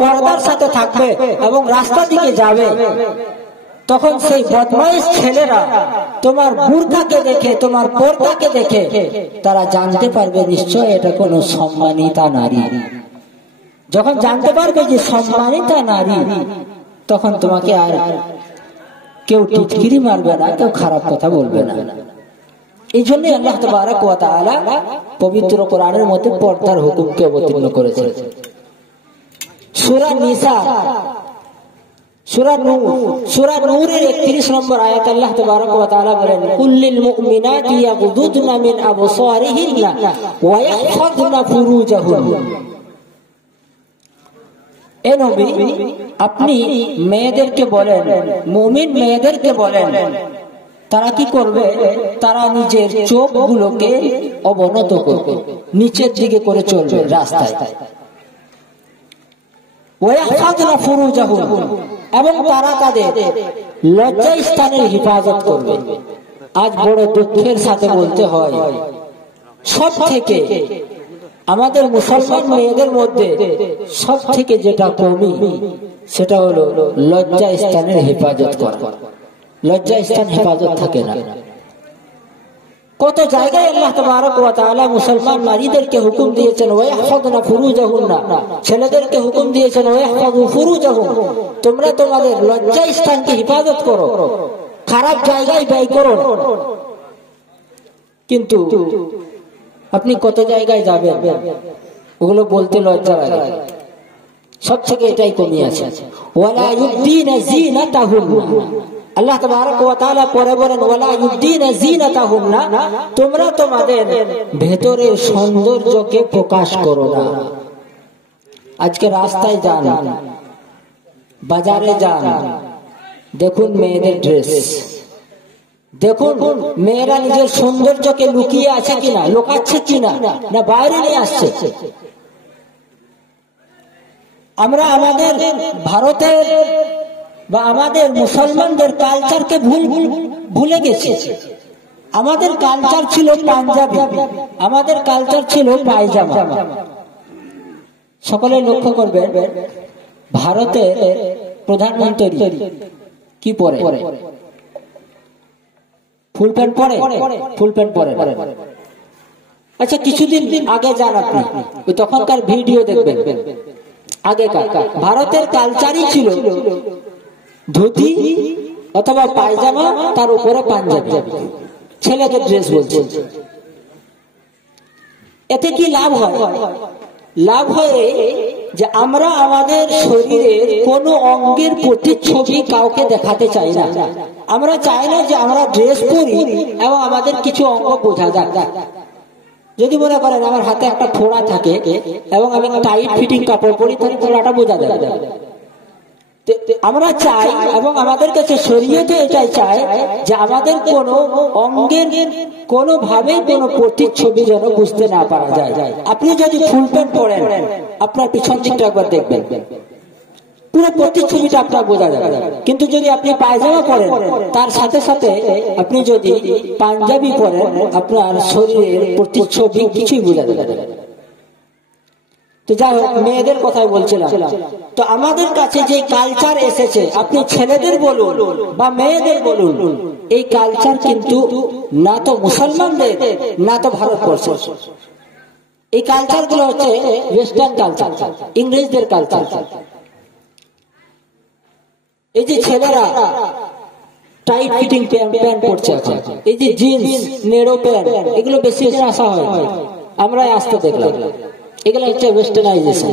পর্দার সাথে থাকবে এবং রাস্তা দিকে যাবে, তখন সেই বদমাইশ ছেলেরা তোমার বুরকাকে দেখে, তোমার পর্দাকে দেখে তারা জানতে পারবে নিশ্চয় এটা কোনো সম্মানিতা নারী। যখন জানতে পারবে যে সম্মানিতা নারী, তখন তোমাকে আর কেউ টিটকিরি মারবে না, কেউ খারাপ কথা বলবে না। এই জন্য আল্লাহ তাবারক ওয়া তাআলা পবিত্র কোরআনের মধ্যে পর্দার হুকুমকে অবতীর্ণ করেছেন। সূরা নিসা, সূরা নূরের 31 নম্বর আয়াত আল্লাহ তাবারক ওয়া তাআলা বলেন, কুল্লিল মুমিনাতি ইয়াগুদুদনা মিন আবসারিহিন্না ওয়া ইয়াহফাযনা ফুরুজাহুন্না। এ নবী, আপনি মেয়েদেরকে বলেন, মুমিন মেয়েদেরকে বলেন, তারা কি করবে? তারা নিজের চোখগুলোকে অবনত করবে, নিচের দিকে করে চলবে রাস্তায়। এবং তারা তাদের লজ্জা স্থানের হেফাজত করবে। আজ বড় দুঃখের সাথে বলতে হয়, সব থেকে আমাদের মুসলমান মেয়েদের মধ্যে সব থেকে যেটা কমি, সেটা হলো লজ্জা স্থানের হেফাজত করা। লজ্জা স্থান হেফাজত থাকে না। কত জায়গায় আল্লাহ তাবারক ওয়া তাআলা মুসলমান নারীদেরকে হুকুম দিয়েছেন ওয়াহফাযনা ফুরুজাহুন্না, ছেলেদেরকে হুকুম দিয়েছেন ওয়াহফাযু ফুরুজাহুম, তোমরা তোমাদের লজ্জা স্থানকে হেফাজত করো, খারাপ জায়গায় ব্যয় করো। কিন্তু আপনি কত জায়গায় যাবেন, ওগুলো বলতে লজ্জা লাগে। সব থেকে এটাই কমে আছে। ওয়ালা ইউবদিনা যিনাতাহুন্না, আল্লাহ তাবারক ওয়া তাআলা পরে বলেন ওয়ালা ইউবদিনা যিনাতাহুন্না, তোমরা তোমাদের ভেতরের সৌন্দর্যকে প্রকাশ করো না। আজকে রাস্তায় যান, বাজারে যান, দেখুন মেয়েদের ড্রেস, দেখুন মেয়েরা নিজের সৌন্দর্যকে লুকিয়ে আছে কিনা, লুকাচ্ছে কিনা, না বাইরে নিয়ে আসছে। আমরা আমাদের ভারতের বা আমাদের মুসলমানদের কালচারকে ভুলে গেছি। আমাদের কালচার ছিল পাঞ্জাবি, আমাদের কালচার ছিল পায়জামা। সকলে লক্ষ্য করবেন, ভারতের প্রধানমন্ত্রী কি পরে? ফুল প্যান্ট পরে, ফুল প্যান্ট পরে। আচ্ছা, কিছুদিন আগে যান আপনি, তখনকার ভিডিও দেখবেন। আগেকার ভারতের কালচারই ছিল ধুতি অথবা পায়জামা, তার উপরে পাঞ্জাবি, ছেলেদের ড্রেস বলছে। এতে কি লাভ হয়? লাভ হয় যে আমরা আমাদের শরীরের কোন অঙ্গের প্রতিচ্ছবি কাউকে দেখাতে চাই না। আমরা চাই না যে আমরা ড্রেস পরি এবং আমাদের কিছু অঙ্গ বোঝা যাক। যদি মনে করেন আমার হাতে একটা ফোড়া থাকে এবং আমি টাইট ফিটিং কাপড় পরি, তাহলে ফোড়াটা বোঝা যায়। আমরা চাই এবং আমাদের কাছে শরীয়তে এটাই চায় যে আমাদের কোন অঙ্গের কোন ভাবে কোন প্রতিচ্ছবি যেন বুঝতে না পারা যায়। আপনি যদি ফুল প্যান্ট পরেন, আপনার পিছন দিকটা একবার দেখবেন, পুরো প্রতিচ্ছবিটা আপনার বোঝা যাবে। কিন্তু যদি আপনি পায়জামা পরেন, তার সাথে সাথে আপনি যদি পাঞ্জাবি পরেন, আপনার শরীরের প্রতিচ্ছবি কিছুই বোঝা যাবে না। তো যাই হোক, মেয়েদের কথাই বলছিলাম। তো আমাদের কাছে যে কালচার এসেছে, আপনি ছেলেদের বলুন বা মেয়েদের বলুন, এই কালচার কিন্তু না তো মুসলমানদের না তো ভারতবর্ষের। এই কালচার গুলো হচ্ছে ওয়েস্টার্ন কালচার, ইংরেজদের কালচার। এই যে ছেলেরা টাইট ফিটিং প্যান্ট পরছে, এই যে জিন্স, নেড়ো প্যান্ট, এগুলো বেশি আসা হয়, আমরা আসতে দেখলাম। এগুলো হচ্ছে ওয়েস্টার্নাইজেশন।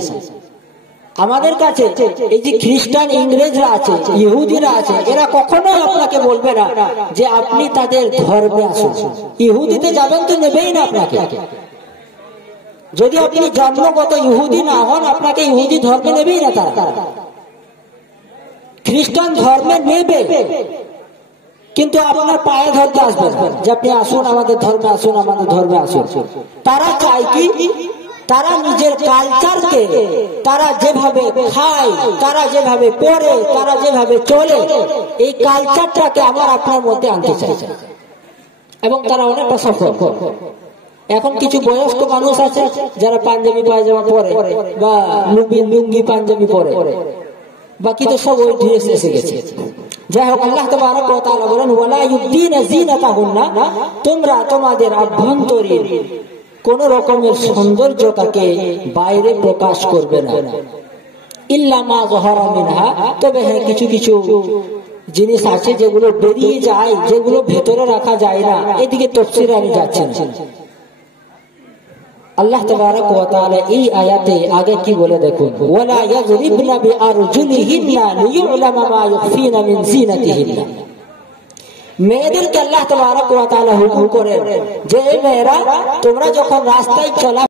আমাদের কাছে এই যে খ্রিস্টান ইংরেজরা আছে, ইহুদিরা আছে, এরা কখনো আপনাকে বলবে না যে আপনি তাদের ধর্মে আসুন। ইহুদিতে যাবেন তো নেবেই না আপনাকে। যদি আপনি জন্মগত ইহুদি না হন, আপনাকে ইহুদি ধর্মে নেবেই না তারা। খ্রিস্টান ধর্মে নেবে, কিন্তু আপনার পায়ে ধরতে আসবে যে আপনি আসুন আমাদের ধর্মে, আসুন আমাদের ধর্মে আসুন। তারা চায় কি? তারা নিজের কালচারকে, তারা যেভাবে খায়, তারা যেভাবে পড়ে, তারা যেভাবে চলে, এই কালচারটাকে আমার আপনার মধ্যে আনতে চাইছে এবং তারা অনেকটা সফল। এখন কিছু বয়স্ক মানুষ আছে যারা পাঞ্জাবি পায়জামা পরে বা লুঙ্গি পাঞ্জাবি পরে, বাকি তো সব ওই ড্রেস এসে গেছে। যাই হোক, আল্লাহ তাবারক ওয়া তাআলা বলেন ওয়ালা ইউবদিনা যিনাতাহুন্না, তোমরা তোমাদের আভ্যন্তরীণ কোন রকমের সৌন্দর্যতাকে বাইরে প্রকাশ করবে না, ইল্লা মা যাহারা মিনহা, তবে হ্যাঁ কিছু কিছু জিনিস আছে যেগুলো বেরিয়ে যায়, যেগুলো ভেতরে রাখা যায় না। এদিকে তাফসীরে আমি যাচ্ছি না। আল্লাহ তাবারক ওয়া তাআলা এই আয়াতে আগে কি বলে দেখুন, ওয়ালা ইয়াযরিবনা বিআরজুলিহিন্না লিয়ু'লামা মা ইউখফিনা মিন যিনাতিহিন্না। মেয়েদেরকে আল্লাহ তাবারক ওয়া তাআলা হুকুম করেন যে মেয়েরা তোমরা যখন রাস্তায় চলা